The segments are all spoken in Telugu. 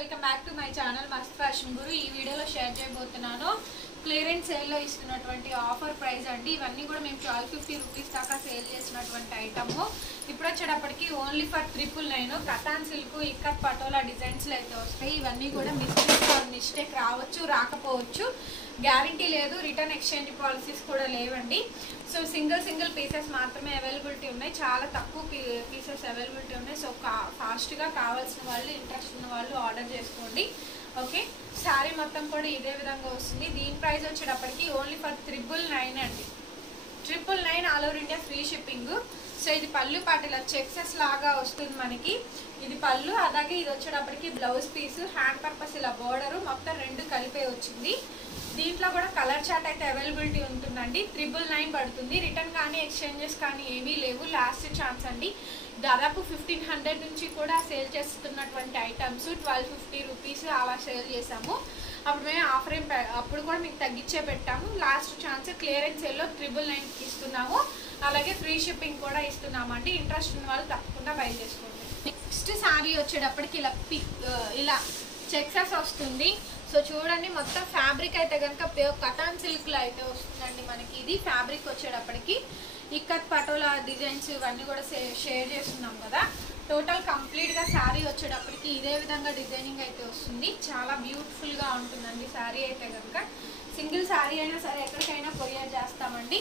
Welcome back to my channel మస్త్ ఫ్యాషన్ గురు. ఈ వీడియోలో షేర్ చేయబోతున్నాను క్లియరెన్స్ సేల్లో ఇస్తున్నటువంటి ఆఫర్ ప్రైస్ అండి. ఇవన్నీ కూడా మేము 1250 రూపీస్ దాకా సేల్ చేసినటువంటి ఐటమ్. ఇప్పుడు వచ్చేటప్పటికి only for 999 katan silk ikat patola డిజైన్స్లో అయితే వస్తాయి. ఇవన్నీ కూడా మిస్టేక్ రావచ్చు రాకపోవచ్చు, గ్యారంటీ లేదు. రిటర్న్ ఎక్స్చేంజ్ పాలసీస్ కూడా లేవండి. సో సింగిల్ పీసెస్ మాత్రమే అవైలబిలిటీ ఉన్నాయి. చాలా తక్కువ పీసెస్ అవైలబిలిటీ ఉన్నాయి. సో ఫాస్ట్గా కావాల్సిన వాళ్ళు, ఇంట్రెస్ట్ ఉన్న వాళ్ళు ఆర్డర్ చేసుకోండి. ఓకే, శారీ మొత్తం కూడా ఇదే విధంగా వస్తుంది. దీని ప్రైస్ వచ్చేటప్పటికి ఓన్లీ ఫర్ 999 అండి. 999 all over India free shipping. So ఇది పళ్ళు పాటల చెక్సెస్ లాగా వస్తుంది మనకి. ఇది పళ్ళు, అలాగే ఇది వచ్చేటప్పటికి బ్లౌజ్ పీస్, హ్యాండ్ పర్పస్ ఇలా బోర్డరు మొత్తం రెండు కలిపే వచ్చింది. దీంట్లో కూడా కలర్ చార్ట్ అయితే అవైలబిలిటీ ఉంటుందండి. 999 పడుతుంది. రిటర్న్ కానీ ఎక్స్చేంజెస్ కానీ ఏమీ లేవు. లాస్ట్ ఛాన్స్ అండి. దాదాపు 1500 నుంచి కూడా సేల్ చేస్తున్నటువంటి ఐటమ్స్ 1250 రూపీస్ అలా సేల్ చేసాము. అప్పుడు మేము ఆఫర్ అప్పుడు కూడా మీకు తగ్గించే పెట్టాము. లాస్ట్ ఛాన్స్ క్లియరెన్స్ సేల్లో 999 ఇస్తున్నాము. అలాగే ఫ్రీ షిప్పింగ్ కూడా ఇస్తున్నాము అండి. ఇంట్రెస్ట్ ఉన్న వాళ్ళు తప్పకుండా బై చేసుకోండి. నెక్స్ట్ శారీ వచ్చేటప్పటికి ఇలా చెక్సెస్ వస్తుంది. సో చూడండి, మొత్తం ఫ్యాబ్రిక్ అయితే కనుక ప్యూర్ కటాన్ సిల్క్లో అయితే వస్తుందండి మనకి. ఇది ఫ్యాబ్రిక్ వచ్చేటప్పటికి ఇక్కత్ పటోలా డిజైన్స్ ఇవన్నీ కూడా షేర్ చేస్తున్నాం కదా. టోటల్ కంప్లీట్గా శారీ వచ్చేటప్పటికి ఇదే విధంగా డిజైనింగ్ అయితే వస్తుంది. చాలా బ్యూటిఫుల్గా ఉంటుందండి శారీ అయితే కనుక. సింగిల్ శారీ అయినా సరే ఎక్కడికైనా కొరియర్ చేస్తామండి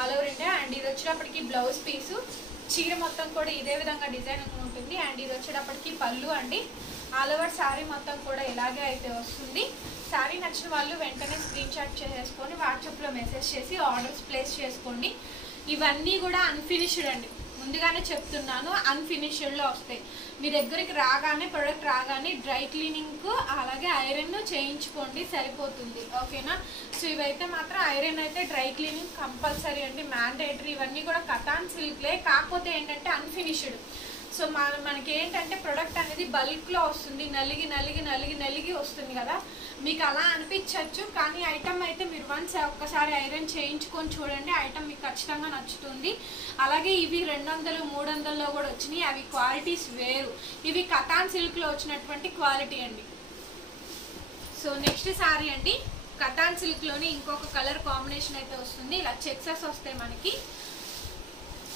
ఆల్ ఓవర్ ఇండియా. అండ్ ఇది వచ్చేటప్పటికి బ్లౌజ్ పీసు, చీర మొత్తం కూడా ఇదే విధంగా డిజైన్ ఉంటుంది. అండ్ ఇది వచ్చేటప్పటికి పళ్ళు అండి. ఆల్ ఓవర్ శారీ మొత్తం కూడా ఇలాగే అయితే వస్తుంది. శారీ నచ్చిన వాళ్ళు వెంటనే స్క్రీన్ షాట్ చేసేసుకొని వాట్సాప్లో మెసేజ్ చేసి ఆర్డర్స్ ప్లేస్ చేసుకోండి. ఇవన్నీ కూడా అన్ఫినిష్డ్ అండి, ముందుగానే చెప్తున్నాను. అన్ఫినిష్డ్లో వస్తాయి. మీ దగ్గరికి రాగానే ప్రొడక్ట్ రాగానే డ్రై క్లీనింగ్ అలాగే ఐరన్ చేయించుకోండి, సరిపోతుంది. ఓకేనా? సో ఇవైతే మాత్రం ఐరన్ అయితే డ్రై క్లీనింగ్ కంపల్సరీ అండి, మ్యాండేటరీ. ఇవన్నీ కూడా కటాన్ సిల్క్లే, కాకపోతే ఏంటంటే అన్ఫినిష్డ్. సో మనకి ఏంటంటే ప్రొడక్ట్ అనేది బల్క్లో వస్తుంది, నలిగి వస్తుంది కదా. మీకు అలా అనిపించవచ్చు, కానీ ఐటమ్ అయితే మీరు వన్స్ ఒక్కసారి ఐరన్ చేయించుకొని చూడండి, ఐటమ్ మీకు ఖచ్చితంగా నచ్చుతుంది. అలాగే ఇవి 200, 300లో కూడా వచ్చినాయి. అవి క్వాలిటీస్ వేరు. ఇవి కటాన్ సిల్క్లో వచ్చినటువంటి క్వాలిటీ అండి. సో నెక్స్ట్ శారీ అండి, కటాన్ సిల్క్లోని ఇంకొక కలర్ కాంబినేషన్ అయితే వస్తుంది. ఇలా చెక్సెస్ వస్తాయి మనకి.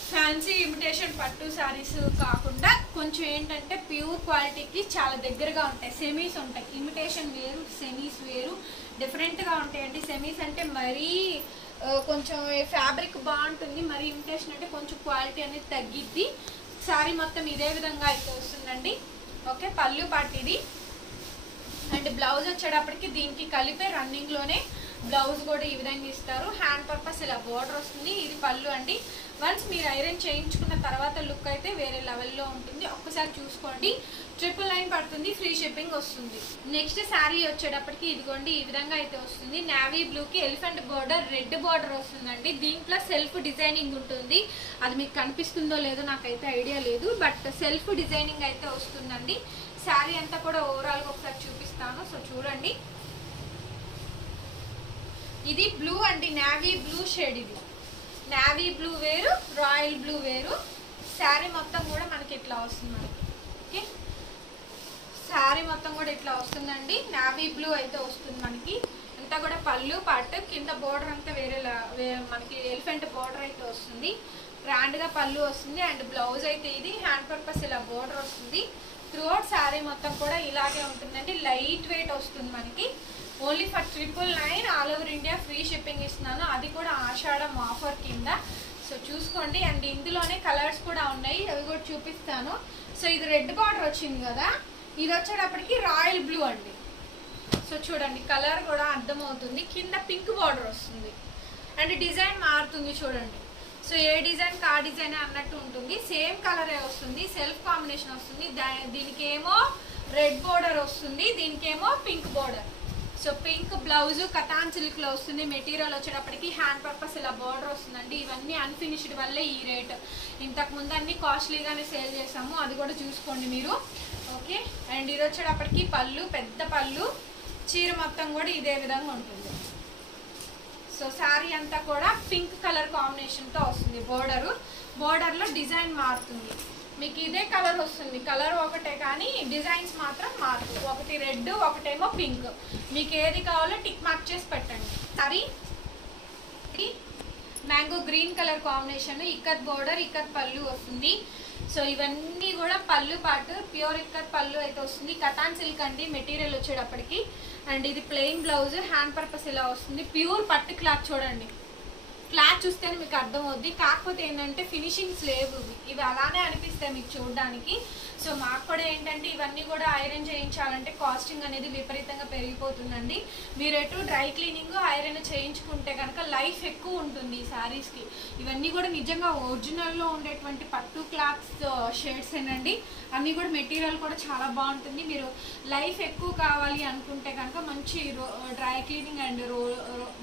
ఫ్యాన్సీ ఇమిటేషన్ పట్టు శారీస్ కాకుండా కొంచెం ఏంటంటే ప్యూర్ క్వాలిటీకి చాలా దగ్గరగా ఉంటాయి. సెమీస్ ఉంటాయి. ఇమిటేషన్ వేరు, సెమీస్ వేరు, డిఫరెంట్గా ఉంటాయండి. సెమీస్ అంటే మరీ కొంచెం ఫ్యాబ్రిక్ బాగుంటుంది, మరి ఇమిటేషన్ అంటే కొంచెం క్వాలిటీ అనేది తగ్గిద్ది. శారీ మొత్తం ఇదే విధంగా అయితే వస్తుందండి. ఓకే, పళ్ళు పాటు ఇది. అండ్ బ్లౌజ్ వచ్చేటప్పటికి దీనికి కలిపే రన్నింగ్లోనే బ్లౌజ్ కూడా ఈ విధంగా ఇస్తారు. హ్యాండ్ పర్పస్ ఇలా బోర్డర్ వస్తుంది. ఇది పళ్ళు అండి. వన్స్ మీరు ఐరన్ చేయించుకున్న తర్వాత లుక్ అయితే వేరే లెవెల్లో ఉంటుంది. ఒక్కసారి చూసుకోండి. 999 పడుతుంది, ఫ్రీ షిప్పింగ్ వస్తుంది. నెక్స్ట్ శారీ వచ్చేటప్పటికి ఇదిగోండి ఈ విధంగా అయితే వస్తుంది. నేవీ బ్లూకి ఎలిఫెంట్ బోర్డర్, రెడ్ బోర్డర్ వస్తుందండి. దీంట్లో సెల్ఫ్ డిజైనింగ్ ఉంటుంది. అది మీకు కనిపిస్తుందో లేదో నాకైతే ఐడియా లేదు, బట్ సెల్ఫ్ డిజైనింగ్ అయితే వస్తుందండి. శారీ అంతా కూడా ఓవరాల్గా ఒకసారి చూపిస్తాను. సో చూడండి, ఇది బ్లూ అండి, నేవీ బ్లూ షేడ్. ఇది నేవీ బ్లూ వేరు, రాయల్ బ్లూ వేరు. శారీ మొత్తం కూడా మనకి ఇట్లా వస్తుంది. ఓకే, శారీ మొత్తం కూడా ఇట్లా వస్తుందండి. నేవీ బ్లూ అయితే వస్తుంది మనకి. అంతా కూడా పళ్ళు పాటు, కింద బోర్డర్ అంతా మనకి ఎలిఫెంట్ బోర్డర్ అయితే వస్తుంది. గ్రాండ్గా పళ్ళు వస్తుంది. అండ్ బ్లౌజ్ అయితే ఇది హ్యాండ్ పర్పస్ ఇలా బోర్డర్ వస్తుంది. త్రూఅవుట్ శారీ మొత్తం కూడా ఇలాగే ఉంటుందండి. లైట్ వెయిట్ వస్తుంది మనకి. Only for 999 all over India free shipping ఇస్తున్నాను, అది కూడా ఆషాఢం ఆఫర్ కింద. సో చూసుకోండి. అండ్ ఇందులోనే కలర్స్ కూడా ఉన్నాయి, అవి కూడా చూపిస్తాను. సో ఇది రెడ్ బార్డర్ వచ్చింది కదా, ఇది వచ్చేటప్పటికి రాయల్ బ్లూ అండి. సో చూడండి, కలర్ కూడా అర్థమవుతుంది. కింద పింక్ బార్డర్ వస్తుంది. అండ్ డిజైన్ మారుతుంది చూడండి. సో ఏ డిజైన్ ఆ డిజైన్ అన్నట్టు ఉంటుంది. సేమ్ కలరే వస్తుంది, సెల్ఫ్ కాంబినేషన్ వస్తుంది. దీనికేమో రెడ్ బోర్డర్ వస్తుంది, దీనికేమో pink border. So pink blouse katan సిల్క్లో వస్తుంది. మెటీరియల్ వచ్చేటప్పటికి హ్యాండ్ పర్పస్ ఇలా బోర్డర్ వస్తుందండి. ఇవన్నీ అన్ఫినిష్డ్ వల్లే ఈ రేట్. ఇంతకుముందు అన్ని కాస్ట్లీగానే సేల్ చేసాము, అది కూడా చూసుకోండి మీరు. ఓకే, అండ్ ఇది వచ్చేటప్పటికి పళ్ళు, పెద్ద పళ్ళు. చీర మొత్తం కూడా ఇదే విధంగా ఉంటుంది. సో శారీ అంతా కూడా పింక్ కలర్ కాంబినేషన్తో వస్తుంది. బోర్డర్లో డిజైన్ మారుతుంది. మీకు ఇదే కలర్ వస్తుంది, కలర్ ఒకటే కానీ డిజైన్స్ మాత్రం మారుతుంది. ఒకటి ఒకటి రెడ్ ఒకటేమో పింక్, మీకు ఏది కావాలో టిక్ మార్క్ చేసి పెట్టండి. Sorry mango green colour combination, ikat border ikat పళ్ళు వస్తుంది. సో ఇవన్నీ కూడా పళ్ళు పాటు ప్యూర్ ఇక్కత్ పళ్ళు అయితే వస్తుంది. కటాన్ సిల్క్ అండి మెటీరియల్ వచ్చేటప్పటికి. అండ్ ఇది ప్లెయిన్ బ్లౌజ్, హ్యాండ్ పర్పస్ ఇలా వస్తుంది. ప్యూర్ పట్టు క్లాత్ చూడండి, క్లాత్ చూస్తేనే మీకు అర్థం అవుద్ది. కాకపోతే ఏంటంటే ఫినిషింగ్స్ లేవు, ఇవి అలానే అనిపిస్తాయి మీకు చూడడానికి. సో మాకు కూడా ఏంటంటే ఇవన్నీ కూడా ఐరన్ చేయించాలంటే కాస్టింగ్ అనేది విపరీతంగా పెరిగిపోతుందండి. మీరు ఎటు డ్రై క్లీనింగ్ ఐరన్ చేయించుకుంటే కనుక లైఫ్ ఎక్కువ ఉంటుంది ఈ శారీస్కి. ఇవన్నీ కూడా నిజంగా ఒరిజినల్లో ఉండేటువంటి పట్టు క్లాత్స్ షేడ్స్ ఏనండి. అన్నీ కూడా మెటీరియల్ కూడా చాలా బాగుంటుంది. మీరు లైఫ్ ఎక్కువ కావాలి అనుకుంటే కనుక మంచి డ్రై క్లీనింగ్ అండ్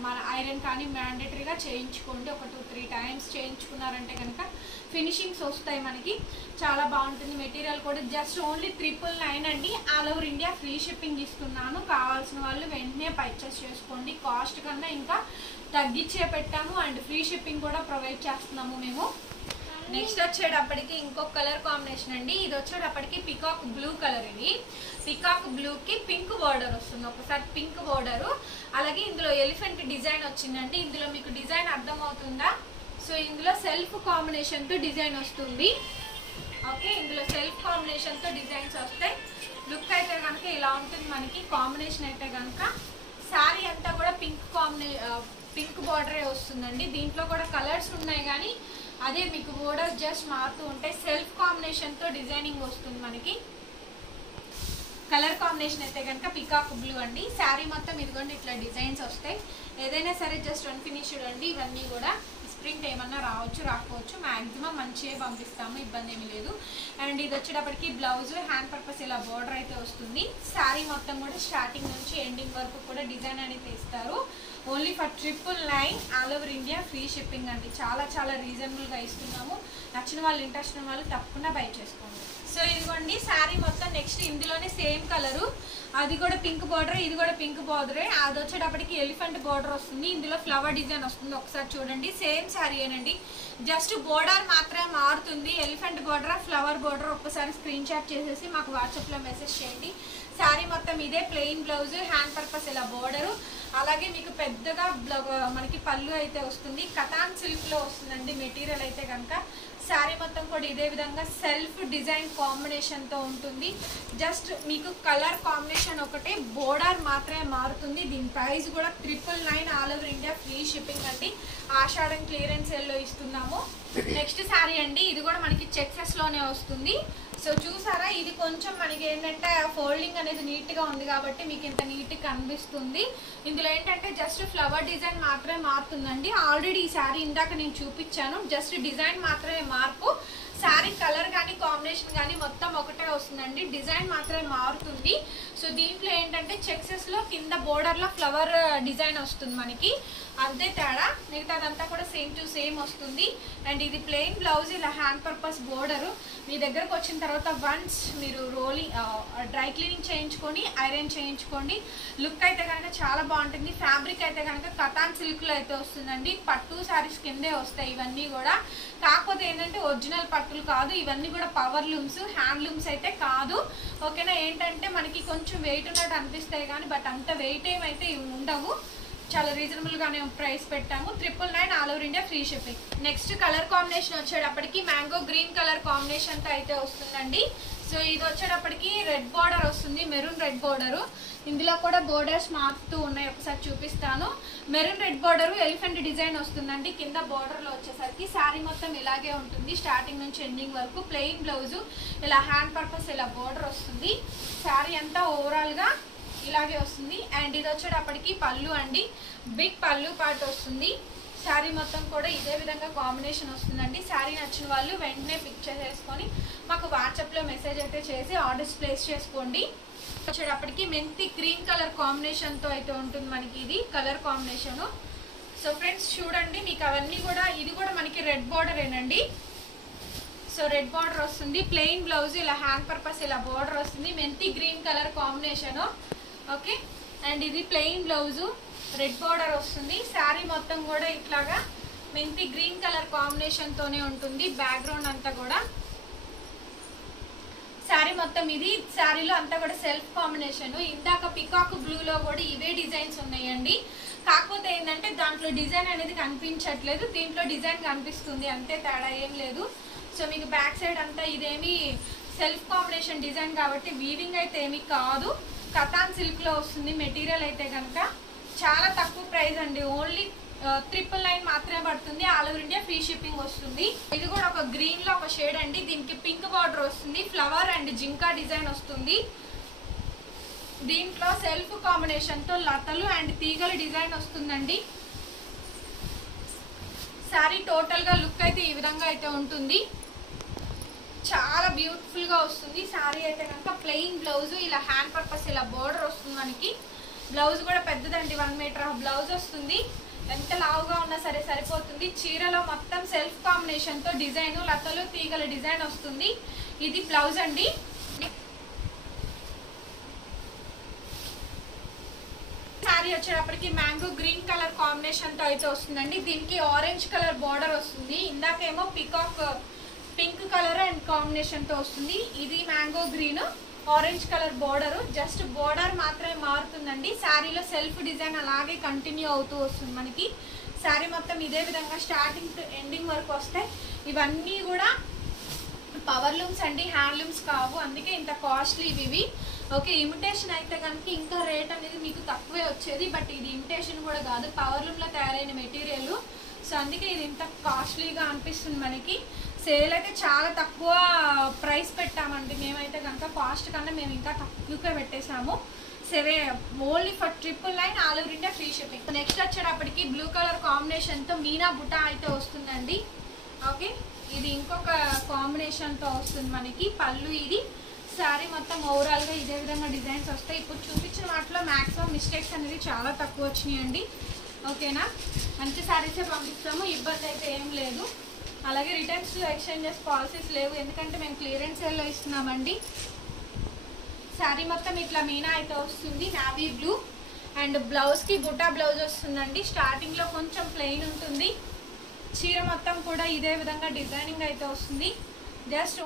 మన ఐరన్ కానీ మ్యాండేటరీగా చేయించుకోండి. ఒక 2-3 టైమ్స్ చేయించుకున్నారంటే కనుక ఫినిషింగ్స్ వస్తాయి మనకి, చాలా బాగుంటుంది. మెటీరియల్ కూడా జస్ట్ ఓన్లీ 999 అండి. All over India free shipping ఇస్తున్నాను. కావాల్సిన వాళ్ళు వెంటనే పర్చేస్ చేసుకోండి. కాస్ట్ కన్నా ఇంకా తగ్గించే పెట్టాము అండ్ ఫ్రీ షిప్పింగ్ కూడా ప్రొవైడ్ చేస్తున్నాము మేము. నెక్స్ట్ వచ్చేటప్పటికి ఇంకొక కలర్ కాంబినేషన్ అండి. ఇది వచ్చేటప్పటికి పికాక్ బ్లూ కలర్. ఇది పికాక్ బ్లూకి పింక్ బార్డర్ వస్తుంది. ఒకసారి పింక్ బార్డరు, అలాగే ఇందులో ఎలిఫెంట్ డిజైన్ వచ్చిందండి. ఇందులో మీకు డిజైన్ అర్థమవుతుందా? సో ఇందులో సెల్ఫ్ కాంబినేషన్తో డిజైన్ వస్తుంది. ఓకే, ఇందులో సెల్ఫ్ కాంబినేషన్తో డిజైన్స్ వస్తాయి. లుక్ అయితే కనుక ఇలా ఉంటుంది మనకి. కాంబినేషన్ అయితే కనుక శారీ అంతా కూడా పింక్ బార్డరే వస్తుందండి. దీంట్లో కూడా కలర్స్ ఉన్నాయి కానీ అదే మీకు బోర్డర్ జస్ట్ మారుతూ ఉంటాయి. సెల్ఫ్ కాంబినేషన్తో డిజైనింగ్ వస్తుంది మనకి. కలర్ కాంబినేషన్ అయితే కనుక పికాక్ బ్లూ అండి. శారీ మొత్తం ఇదిగోండి ఇట్లా డిజైన్స్ వస్తాయి. ఏదైనా సరే జస్ట్ అన్ఫినిష్డ్ అండి. ఇవన్నీ కూడా ప్రింట్ ఏమన్నా రావచ్చు రాకపోవచ్చు, మ్యాక్సిమం మంచిగా పంపిస్తాము, ఇబ్బంది ఏమీ లేదు. అండ్ ఇది వచ్చేటప్పటికి బ్లౌజ్, హ్యాండ్ పర్పస్ ఇలా బోర్డర్ అయితే వస్తుంది. శారీ మొత్తం కూడా స్టార్టింగ్ నుంచి ఎండింగ్ వరకు కూడా డిజైన్ అనేది ఇస్తారు. Only for 999 all over India free shipping అండి. చాలా చాలా రీజనబుల్గా ఇస్తున్నాము. నచ్చిన వాళ్ళు, ఇంట్రెస్ట్ ఉన్న వాళ్ళు తప్పకుండా బై చేసుకోండి. సో ఇదిగోండి శారీ మొత్తం. నెక్స్ట్ ఇందులోనే సేమ్ కలరు, అది కూడా పింక్ బార్డర్, ఇది కూడా పింక్ బార్డరే. అది వచ్చేటప్పటికి ఎలిఫెంట్ బార్డర్ వస్తుంది. ఇందులో ఫ్లవర్ డిజైన్ వస్తుంది. ఒకసారి చూడండి, సేమ్ శారీ ఏనండి, జస్ట్ బోర్డర్ మాత్రమే మారుతుంది. ఎలిఫెంట్ బార్డర్, ఫ్లవర్ బార్డర్ ఒక్కసారి స్క్రీన్ షాట్ చేసేసి మాకు వాట్సాప్లో మెసేజ్ చేయండి. శారీ మొత్తం ఇదే ప్లెయిన్ బ్లౌజ్, హ్యాండ్ పర్పస్ ఇలా బోర్డరు, అలాగే మీకు పెద్దగా మనకి పళ్ళు అయితే వస్తుంది. కటాన్ సిల్క్లో వస్తుందండి మెటీరియల్ అయితే కనుక. శారీ మొత్తం కూడా ఇదే విధంగా సెల్ఫ్ డిజైన్ కాంబినేషన్తో ఉంటుంది. జస్ట్ మీకు కలర్ కాంబినేషన్ ఒకటే, బోర్డర్ మాత్రమే మారుతుంది. దీని ప్రైస్ కూడా 999 all over India free shipping అండి. ఆషాఢం క్లియరెన్స్ సేల్లో ఇస్తున్నాము. నెక్స్ట్ శారీ అండి, ఇది కూడా మనకి చెక్సెస్లోనే వస్తుంది. సో చూసారా, ఇది కొంచెం మనకి ఏంటంటే ఫోల్డింగ్ అనేది నీట్గా ఉంది కాబట్టి మీకు ఇంత నీట్గా కనిపిస్తుంది. ఇందులో ఏంటంటే జస్ట్ ఫ్లవర్ డిజైన్ మాత్రమే మారుతుందండి. ఆల్రెడీ ఈ శారీ ఇందాక నేను చూపించాను, జస్ట్ డిజైన్ మాత్రమే మార్పు. శారీ కలర్ కానీ కాంబినేషన్ కానీ మొత్తం ఒకటే వస్తుందండి, డిజైన్ మాత్రమే మారుతుంది. సో దీంట్లో ఏంటంటే చెక్సెస్లో కింద బోర్డర్లో ఫ్లవర్ డిజైన్ వస్తుంది మనకి, అంతే తేడా. మిగతాదంతా కూడా సేమ్ టు సేమ్ వస్తుంది. అండ్ ఇది ప్లెయిన్ బ్లౌజ్, ఇలా హ్యాండ్ పర్పస్ బోర్డరు. మీ దగ్గరకు వచ్చిన తర్వాత వన్స్ మీరు డ్రై క్లీనింగ్ చేయించుకొని ఐరన్ చేయించుకోండి. లుక్ అయితే కనుక చాలా బాగుంటుంది. ఫ్యాబ్రిక్ అయితే కనుక కటాన్ సిల్క్లో అయితే వస్తుందండి. పట్టు శారీస్ కిందే వస్తాయి ఇవన్నీ కూడా. కాకపోతే ఏంటంటే ఒరిజినల్ పట్టులు కాదు, ఇవన్నీ కూడా పవర్ లూమ్స్, హ్యాండ్ లూమ్స్ అయితే కాదు. ఓకేనా, ఏంటంటే మనకి కొంచెం వెయిట్ ఉన్నట్టు అనిపిస్తాయి కానీ బట్ అంత వెయిట్ ఏమైతే ఉండవు. చాలా రీజనబుల్ గానే ప్రైస్ పెట్టాము. 999 all over India free shipping. Next colour combination వచ్చేటప్పటికి మ్యాంగో గ్రీన్ కలర్ కాంబినేషన్ తో అయితే వస్తుందండి. సో ఇది వచ్చేటప్పటికి రెడ్ బార్డర్ వస్తుంది, మెరూన్ రెడ్ బార్డరు. ఇందులో కూడా బోర్డర్స్ మారుతూ ఉన్నాయి, ఒకసారి చూపిస్తాను. Maroon red border, elephant design వస్తుందండి. కింద బార్డర్ లో వచ్చేసరికి శారీ మొత్తం ఇలాగే ఉంటుంది స్టార్టింగ్ నుంచి ఎండింగ్ వరకు. ప్లెయిన్ బ్లౌజ్, ఇలా హ్యాండ్ పర్పస్ ఇలా బార్డర్ వస్తుంది. శారీ అంతా ఓవరాల్ గా ఇలాగే వస్తుంది. అండ్ ఇది వచ్చేటప్పటికి పళ్ళు అండి, బిగ్ పళ్ళు పార్ట్ వస్తుంది. శారీ మొత్తం కూడా ఇదే విధంగా కాంబినేషన్ వస్తుందండి. శారీ నచ్చిన వాళ్ళు వెంటనే పిక్ చేసేసుకొని మాకు వాట్సాప్లో మెసేజ్ అయితే చేసి ఆర్డర్స్ ప్లేస్ చేసుకోండి. వచ్చేటప్పటికి మెంతి గ్రీన్ కలర్ కాంబినేషన్తో అయితే ఉంటుంది మనకి ఇది కలర్ కాంబినేషను. సో ఫ్రెండ్స్ చూడండి, మీకు అవన్నీ కూడా, ఇది కూడా మనకి రెడ్ బార్డర్ ఏనండి. సో రెడ్ బార్డర్ వస్తుంది, ప్లెయిన్ బ్లౌజ్, ఇలా హ్యాండ్ పర్పస్ ఇలా బార్డర్ వస్తుంది, మెంతి green colour combination. Okay, and ఇది ప్లెయిన్ బ్లౌజు, రెడ్ బార్డర్ వస్తుంది. శారీ మొత్తం కూడా ఇట్లాగా మెంతి గ్రీన్ కలర్ కాంబినేషన్ తోనే ఉంటుంది. బ్యాక్గ్రౌండ్ అంతా కూడా శారీ మొత్తం ఇది శారీలో అంతా కూడా సెల్ఫ్ కాంబినేషన్. ఇందాక పికాక్ బ్లూలో కూడా ఇవే డిజైన్స్ ఉన్నాయండి. కాకపోతే ఏంటంటే దాంట్లో డిజైన్ అనేది కనిపించట్లేదు, దీంట్లో డిజైన్ కనిపిస్తుంది, అంతే, తేడా ఏం లేదు. సో మీకు బ్యాక్ సైడ్ అంతా ఇదేమి సెల్ఫ్ కాంబినేషన్ డిజైన్ కాబట్టి వీవింగ్ అయితే ఏమి కాదు. కతాన్ సిల్క్ లో వస్తుంది మెటీరియల్ అయితే కనుక. చాలా తక్కువ ప్రైస్ అండి, ఓన్లీ 999 మాత్రమే పడుతుంది. All over India free shipping వస్తుంది. ఇది కూడా ఒక గ్రీన్ లో ఒక షేడ్ అండి, దీనికి పింక్ బార్డర్ వస్తుంది, ఫ్లవర్ అండ్ జింకా డిజైన్ వస్తుంది. దీంట్లో సెల్ఫ్ కాంబినేషన్ తో లతలు అండ్ తీగల డిజైన్ వస్తుందండి. శారీ టోటల్ గా లుక్ అయితే ఈ విధంగా అయితే ఉంటుంది, చాలా బ్యూటిఫుల్ గా వస్తుంది. శారీ అయితే కనుక ప్లెయిన్ బ్లౌజ్, ఇలా హ్యాండ్ పర్పస్ ఇలా బోర్డర్ వస్తుంది మనకి. బ్లౌజ్ కూడా పెద్దదండి, 1 మీటర్ బ్లౌజ్ వస్తుంది. ఎంత లావుగా ఉన్నా సరే సరిపోతుంది. చీరలో మొత్తం సెల్ఫ్ కాంబినేషన్ తో డిజైన్, లతలు తీగల డిజైన్ వస్తుంది. ఇది బ్లౌజ్ అండి. శారీ వచ్చేటప్పటికి మ్యాంగో గ్రీన్ కలర్ కాంబినేషన్ తో అయితే వస్తుందండి. దీనికి ఆరెంజ్ కలర్ బార్డర్ వస్తుంది. ఇందాకేమో peacock pink colour and combination తో వస్తుంది. ఇది mango green orange colour border, just border మాత్రమే మారుతుందండి. శారీలో సెల్ఫ్ డిజైన్ అలాగే కంటిన్యూ అవుతూ వస్తుంది మనకి. శారీ మొత్తం ఇదే విధంగా స్టార్టింగ్ టు ఎండింగ్ వరకు వస్తాయి. ఇవన్నీ కూడా పవర్ లూమ్స్ అండి, హ్యాండ్లూమ్స్ కావు, అందుకే ఇంత కాస్ట్లీ ఇవి. ఓకే, ఇమిటేషన్ అయితే కనుక ఇంకా రేట్ అనేది మీకు తక్కువే వచ్చేది, బట్ ఇది ఇమిటేషన్ కూడా కాదు, పవర్ లూమ్ లో తయారైన మెటీరియల్. సో అందుకే ఇది ఇంత కాస్ట్లీగా అనిపిస్తుంది మనకి. సేల్ అయితే చాలా తక్కువ ప్రైస్ పెట్టామండి మేమైతే కనుక, కాస్ట్ కన్నా మేము ఇంకా తక్కువగా పెట్టేసాము. Only for 999 all over India free shipping. Next వచ్చేటప్పటికి బ్లూ కలర్ కాంబినేషన్ తో మీనా బుటా అయితే వస్తుందండి. ఓకే, ఇది ఇంకొక కాంబినేషన్ తో వస్తుంది మనకి. పళ్ళు ఇది. శారీ మొత్తం ఓవరాల్ గా ఇదే విధంగా డిజైన్స్ వస్తాయి. ఇప్పుడు చూపించిన వాటిలో మాక్సిమం మిస్టేక్స్ అనేది చాలా తక్కువ వచ్చినాయండి. ఓకేనా, మంచి శారీసే పంపిస్తాము, ఇబ్బంది అయితే ఏం లేదు. అలాగే రిటర్న్స్ ఎక్స్చేంజెస్ పాలసీస్ లేవు, ఎందుకంటే మేము క్లియరెన్స్ సేల్లో ఇస్తున్నామండి. శారీ మొత్తం ఇట్లా మీనా అయితే వస్తుంది, నావీ బ్లూ అండ్ బ్లౌజ్ కి బుటా బ్లౌజ్ వస్తుందండి. స్టార్టింగ్ లో కొంచెం ప్లెయిన్ ఉంటుంది, చీర మొత్తం కూడా ఇదే విధంగా డిజైనింగ్ అయితే వస్తుంది. జస్ట్